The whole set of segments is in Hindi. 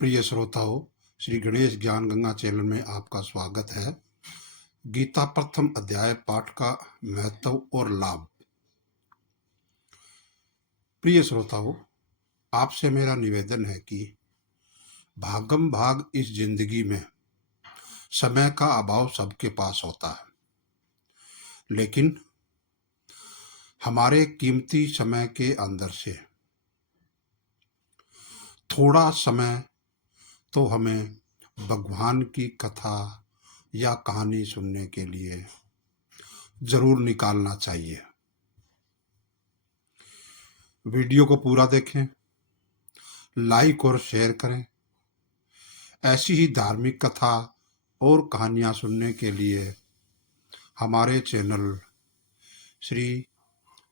प्रिय श्रोताओं, श्री गणेश ज्ञान गंगा चैनल में आपका स्वागत है। गीता प्रथम अध्याय पाठ का महत्व और लाभ। प्रिय श्रोताओं, आपसे मेरा निवेदन है कि भागम भाग इस जिंदगी में समय का अभाव सबके पास होता है, लेकिन हमारे कीमती समय के अंदर से थोड़ा समय तो हमें भगवान की कथा या कहानी सुनने के लिए जरूर निकालना चाहिए। वीडियो को पूरा देखें, लाइक और शेयर करें। ऐसी ही धार्मिक कथा और कहानियां सुनने के लिए हमारे चैनल श्री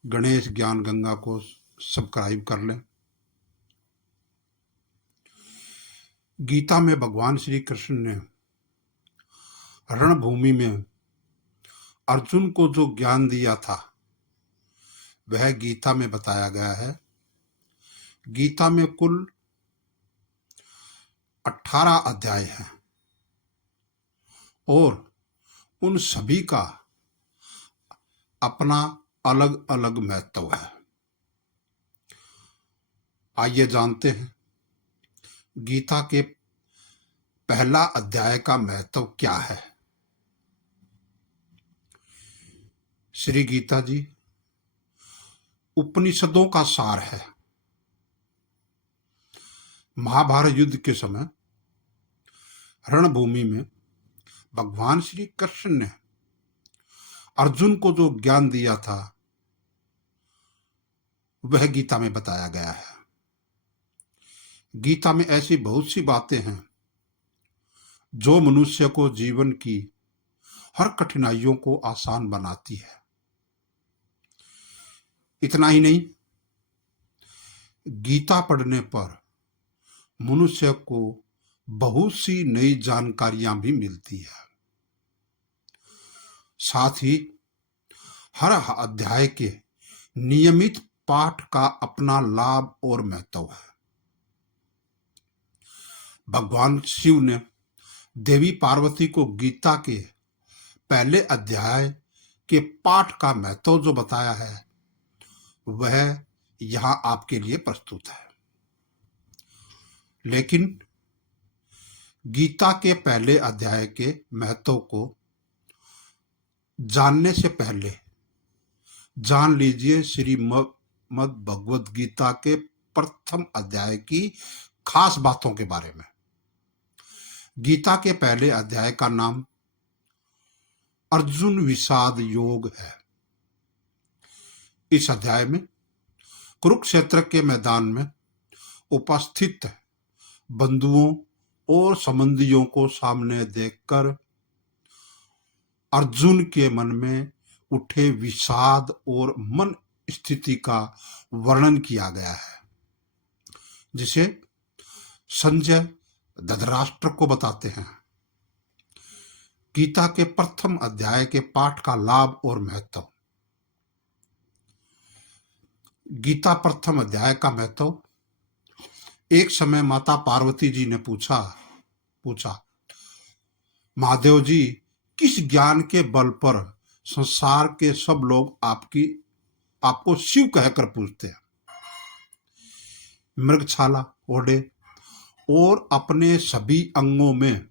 गणेश ज्ञान गंगा को सब्सक्राइब कर लें। गीता में भगवान श्री कृष्ण ने रणभूमि में अर्जुन को जो ज्ञान दिया था वह गीता में बताया गया है। गीता में कुल 18 अध्याय हैं और उन सभी का अपना अलग अलग महत्व है। आइए जानते हैं गीता के पहला अध्याय का महत्व क्या है। श्री गीता जी उपनिषदों का सार है। महाभारत युद्ध के समय रणभूमि में भगवान श्री कृष्ण ने अर्जुन को जो ज्ञान दिया था वह गीता में बताया गया है। गीता में ऐसी बहुत सी बातें हैं जो मनुष्य को जीवन की हर कठिनाइयों को आसान बनाती है। इतना ही नहीं, गीता पढ़ने पर मनुष्य को बहुत सी नई जानकारियां भी मिलती है। साथ ही हर अध्याय के नियमित पाठ का अपना लाभ और महत्व है। भगवान शिव ने देवी पार्वती को गीता के पहले अध्याय के पाठ का महत्व जो बताया है वह यहां आपके लिए प्रस्तुत है। लेकिन गीता के पहले अध्याय के महत्व को जानने से पहले जान लीजिए श्रीमद् भगवद गीता के प्रथम अध्याय की खास बातों के बारे में। गीता के पहले अध्याय का नाम अर्जुन विषाद योग है। इस अध्याय में कुरुक्षेत्र के मैदान में उपस्थित बंधुओं और संबंधियों को सामने देखकर अर्जुन के मन में उठे विषाद और मन स्थिति का वर्णन किया गया है, जिसे संजय धृतराष्ट्र को बताते हैं। गीता के प्रथम अध्याय के पाठ का लाभ और महत्व। गीता प्रथम अध्याय का महत्व। एक समय माता पार्वती जी ने पूछा, महादेव जी, किस ज्ञान के बल पर संसार के सब लोग आपको शिव कहकर पूछते हैं? मृगछाला ओढ़े और अपने सभी अंगों में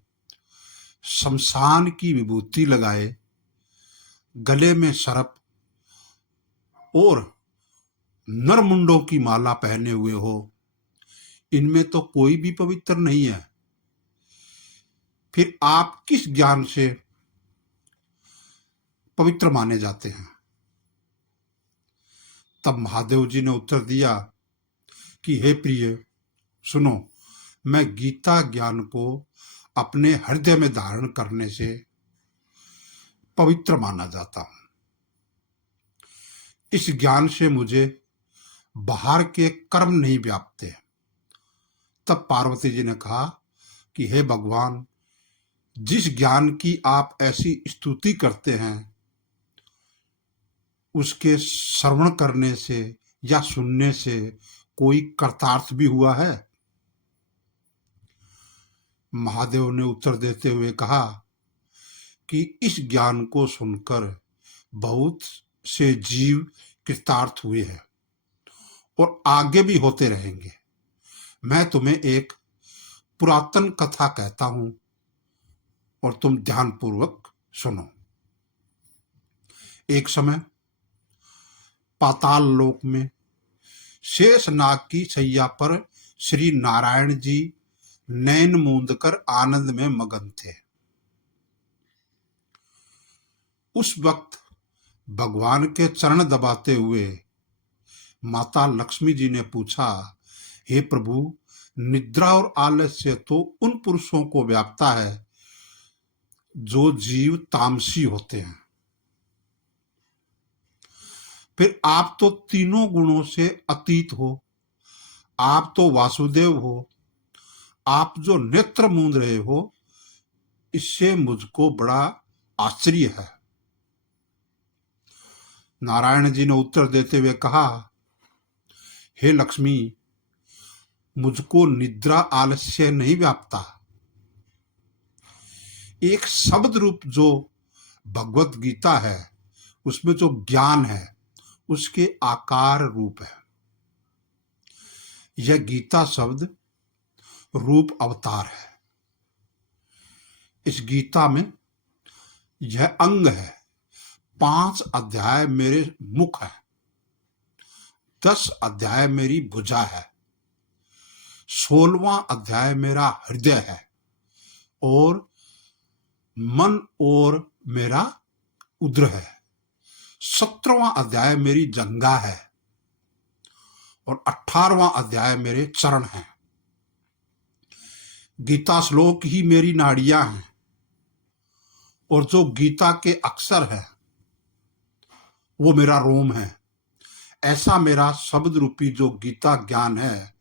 शमशान की विभूति लगाए, गले में सर्प और नरमुंडों की माला पहने हुए हो, इनमें तो कोई भी पवित्र नहीं है। फिर आप किस ज्ञान से पवित्र माने जाते हैं? तब महादेव जी ने उत्तर दिया कि हे प्रिय, सुनो, मैं गीता ज्ञान को अपने हृदय में धारण करने से पवित्र माना जाता हूं। इस ज्ञान से मुझे बाहर के कर्म नहीं व्यापते। तब पार्वती जी ने कहा कि हे भगवान, जिस ज्ञान की आप ऐसी स्तुति करते हैं उसके श्रवण करने से या सुनने से कोई कर्तार्थ भी हुआ है? महादेव ने उत्तर देते हुए कहा कि इस ज्ञान को सुनकर बहुत से जीव कृतार्थ हुए हैं और आगे भी होते रहेंगे। मैं तुम्हें एक पुरातन कथा कहता हूं और तुम ध्यानपूर्वक सुनो। एक समय पाताल लोक में शेषनाग की शैया पर श्री नारायण जी नैन मूंद कर आनंद में मगन थे। उस वक्त भगवान के चरण दबाते हुए माता लक्ष्मी जी ने पूछा, हे प्रभु, निद्रा और आलस्य तो उन पुरुषों को व्यापता है जो जीव तामसी होते हैं, फिर आप तो तीनों गुणों से अतीत हो, आप तो वासुदेव हो, आप जो नेत्र मूंद रहे हो, इससे मुझको बड़ा आश्चर्य है। नारायण जी ने उत्तर देते हुए कहा, हे लक्ष्मी, मुझको निद्रा आलस्य नहीं व्यापता। एक शब्द रूप जो भगवत गीता है, उसमें जो ज्ञान है, उसके आकार रूप है। यह गीता शब्द रूप अवतार है। इस गीता में यह अंग है। 5 अध्याय मेरे मुख है, 10 अध्याय मेरी भुजा है, 16वां अध्याय मेरा हृदय है और मन और मेरा उदर है, 17वां अध्याय मेरी जंघा है और 18वां अध्याय मेरे चरण हैं। गीता श्लोक ही मेरी नाड़ियां हैं और जो गीता के अक्षर है वो मेरा रोम है। ऐसा मेरा शब्द रूपी जो गीता ज्ञान है,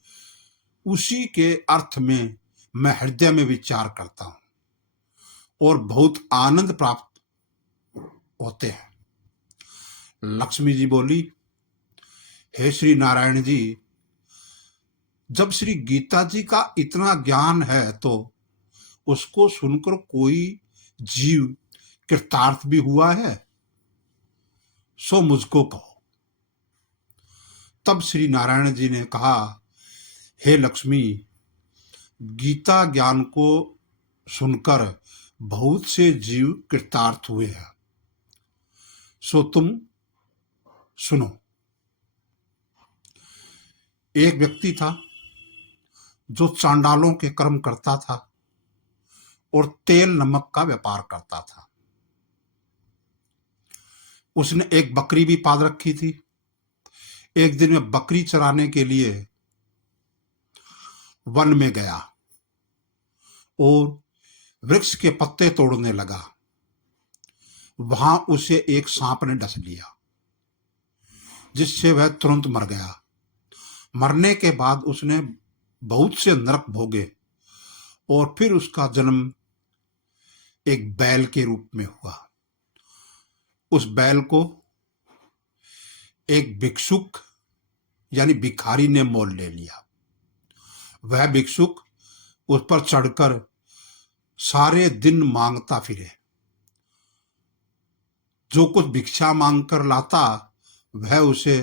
उसी के अर्थ में मैं हृदय में विचार करता हूं और बहुत आनंद प्राप्त होते हैं। लक्ष्मी जी बोली, हे श्री नारायण जी, जब श्री गीता जी का इतना ज्ञान है तो उसको सुनकर कोई जीव कृतार्थ भी हुआ है? सो मुझको कहो। तब श्री नारायण जी ने कहा, हे लक्ष्मी, गीता ज्ञान को सुनकर बहुत से जीव कृतार्थ हुए हैं, सो तुम सुनो। एक व्यक्ति था जो चांडालों के कर्म करता था और तेल नमक का व्यापार करता था। उसने एक बकरी भी पाल रखी थी। एक दिन में बकरी चराने के लिए वन में गया और वृक्ष के पत्ते तोड़ने लगा। वहां उसे एक सांप ने डस लिया, जिससे वह तुरंत मर गया। मरने के बाद उसने बहुत से नरक भोगे और फिर उसका जन्म एक बैल के रूप में हुआ। उस बैल को एक भिक्षुक यानी भिखारी ने मोल ले लिया। वह भिक्षुक उस पर चढ़कर सारे दिन मांगता फिरे। जो कुछ भिक्षा मांगकर लाता वह उसे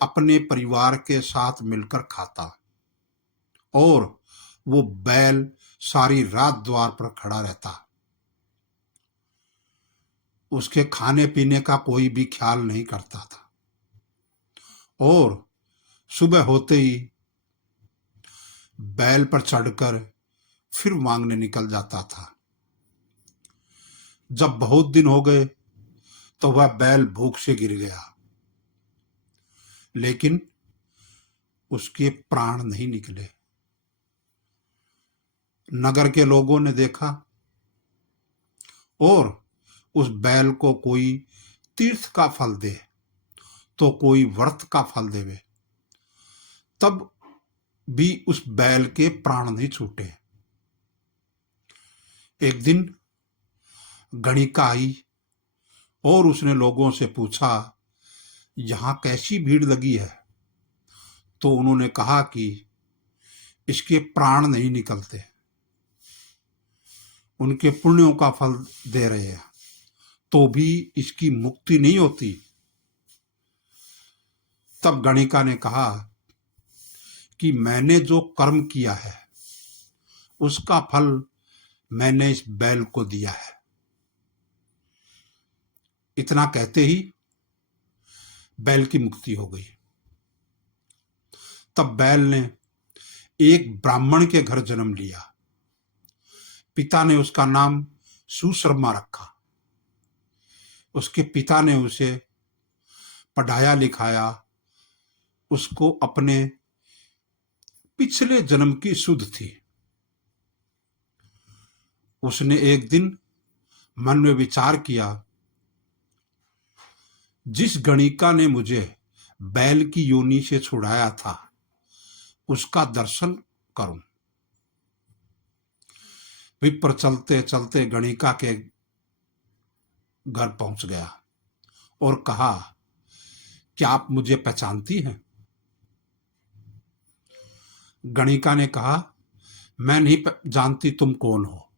अपने परिवार के साथ मिलकर खाता और वो बैल सारी रात द्वार पर खड़ा रहता। उसके खाने पीने का कोई भी ख्याल नहीं करता था और सुबह होते ही बैल पर चढ़कर फिर मांगने निकल जाता था। जब बहुत दिन हो गए तो वह बैल भूख से गिर गया, लेकिन उसके प्राण नहीं निकले। नगर के लोगों ने देखा और उस बैल को कोई तीर्थ का फल दे तो कोई व्रत का फल देवे, तब भी उस बैल के प्राण नहीं छूटे। एक दिन गणिका आई और उसने लोगों से पूछा, यहां कैसी भीड़ लगी है? तो उन्होंने कहा कि इसके प्राण नहीं निकलते। उनके पुण्यों का फल दे रहे हैं, तो भी इसकी मुक्ति नहीं होती। तब गणिका ने कहा कि मैंने जो कर्म किया है उसका फल मैंने इस बैल को दिया है। इतना कहते ही बैल की मुक्ति हो गई। तब बैल ने एक ब्राह्मण के घर जन्म लिया। पिता ने उसका नाम सुशर्मा रखा। उसके पिता ने उसे पढ़ाया लिखाया, उसको अपने पिछले जन्म की सुध थी। उसने एक दिन मन में विचार किया, जिस गणिका ने मुझे बैल की योनि से छुड़ाया था उसका दर्शन करूं। विप्र चलते चलते गणिका के घर पहुंच गया और कहा, क्या आप मुझे पहचानती हैं? गणिका ने कहा, मैं नहीं जानती, तुम कौन हो?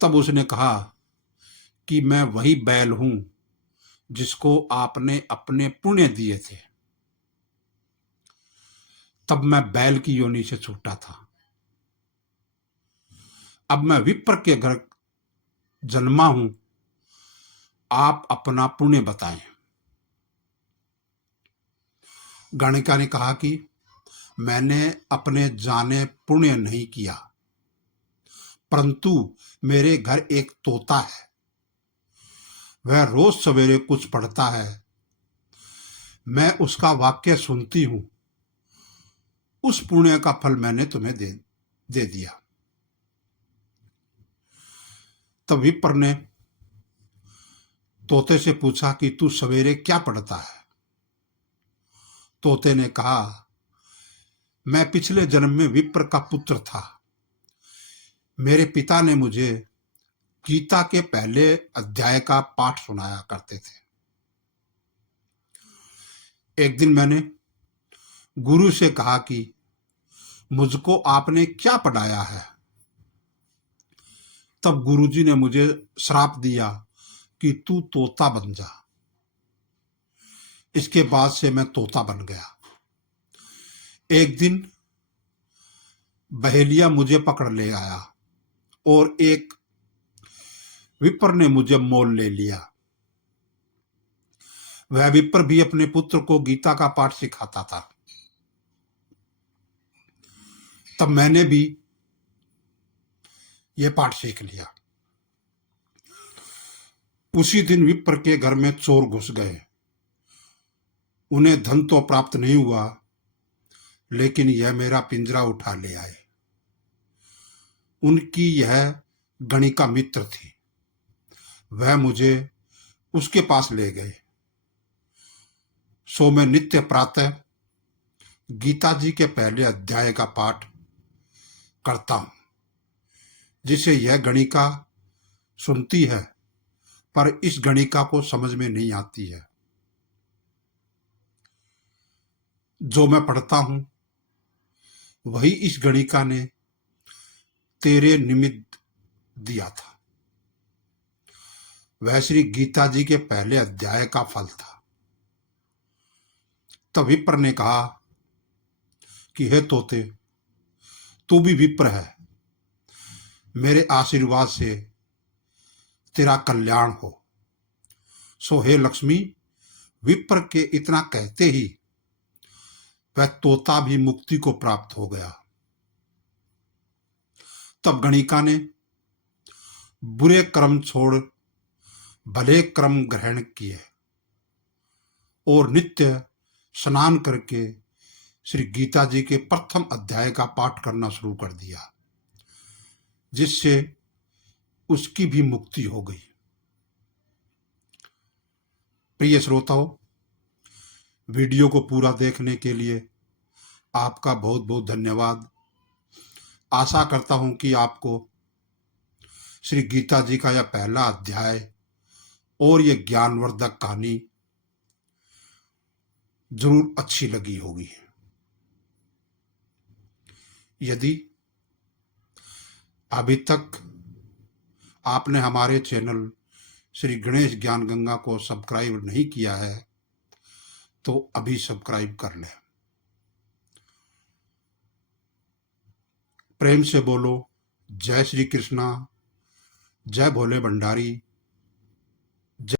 तब उसने कहा कि मैं वही बैल हूं जिसको आपने अपने पुण्य दिए थे। तब मैं बैल की योनि से छूटा था। अब मैं विप्र के घर जन्मा हूं, आप अपना पुण्य बताएं। गणिका ने कहा कि मैंने अपने जाने पुण्य नहीं किया, परंतु मेरे घर एक तोता है, वह रोज सवेरे कुछ पढ़ता है, मैं उसका वाक्य सुनती हूं, उस पुण्य का फल मैंने तुम्हें दे दिया। तब विप्र ने तोते से पूछा कि तू सवेरे क्या पढ़ता है? तोते ने कहा, मैं पिछले जन्म में विप्र का पुत्र था। मेरे पिता ने मुझे गीता के पहले अध्याय का पाठ सुनाया करते थे। एक दिन मैंने गुरु से कहा कि मुझको आपने क्या पढ़ाया है? तब गुरुजी ने मुझे श्राप दिया कि तू तोता बन जा। इसके बाद से मैं तोता बन गया। एक दिन बहेलिया मुझे पकड़ ले आया और एक विप्र ने मुझे मोल ले लिया। वह विप्र भी अपने पुत्र को गीता का पाठ सिखाता था। तब मैंने भी यह पाठ सीख लिया। उसी दिन विप्र के घर में चोर घुस गए। उन्हें धन तो प्राप्त नहीं हुआ, लेकिन यह मेरा पिंजरा उठा ले आए। उनकी यह गणिका मित्र थी। वह मुझे उसके पास ले गए। सो मैं नित्य प्रातः गीता जी के पहले अध्याय का पाठ करता हूं, जिसे यह गणिका सुनती है, पर इस गणिका को समझ में नहीं आती है। जो मैं पढ़ता हूं वही इस गणिका ने तेरे निमित्त दिया था। वह श्री गीता जी के पहले अध्याय का फल था। तब विप्र ने कहा कि हे तोते, तू भी विप्र है, मेरे आशीर्वाद से तेरा कल्याण हो। सो हे लक्ष्मी, विप्र के इतना कहते ही वह तोता भी मुक्ति को प्राप्त हो गया। तब गणिका ने बुरे कर्म छोड़ भले कर्म ग्रहण किए और नित्य स्नान करके श्री गीता जी के प्रथम अध्याय का पाठ करना शुरू कर दिया, जिससे उसकी भी मुक्ति हो गई। प्रिय श्रोताओं, वीडियो को पूरा देखने के लिए आपका बहुत बहुत धन्यवाद। आशा करता हूं कि आपको श्री गीता जी का यह पहला अध्याय और यह ज्ञानवर्धक कहानी जरूर अच्छी लगी होगी। यदि अभी तक आपने हमारे चैनल श्री गणेश ज्ञान गंगा को सब्सक्राइब नहीं किया है तो अभी सब्सक्राइब कर लें। प्रेम से बोलो जय श्री कृष्णा, जय भोले भंडारी।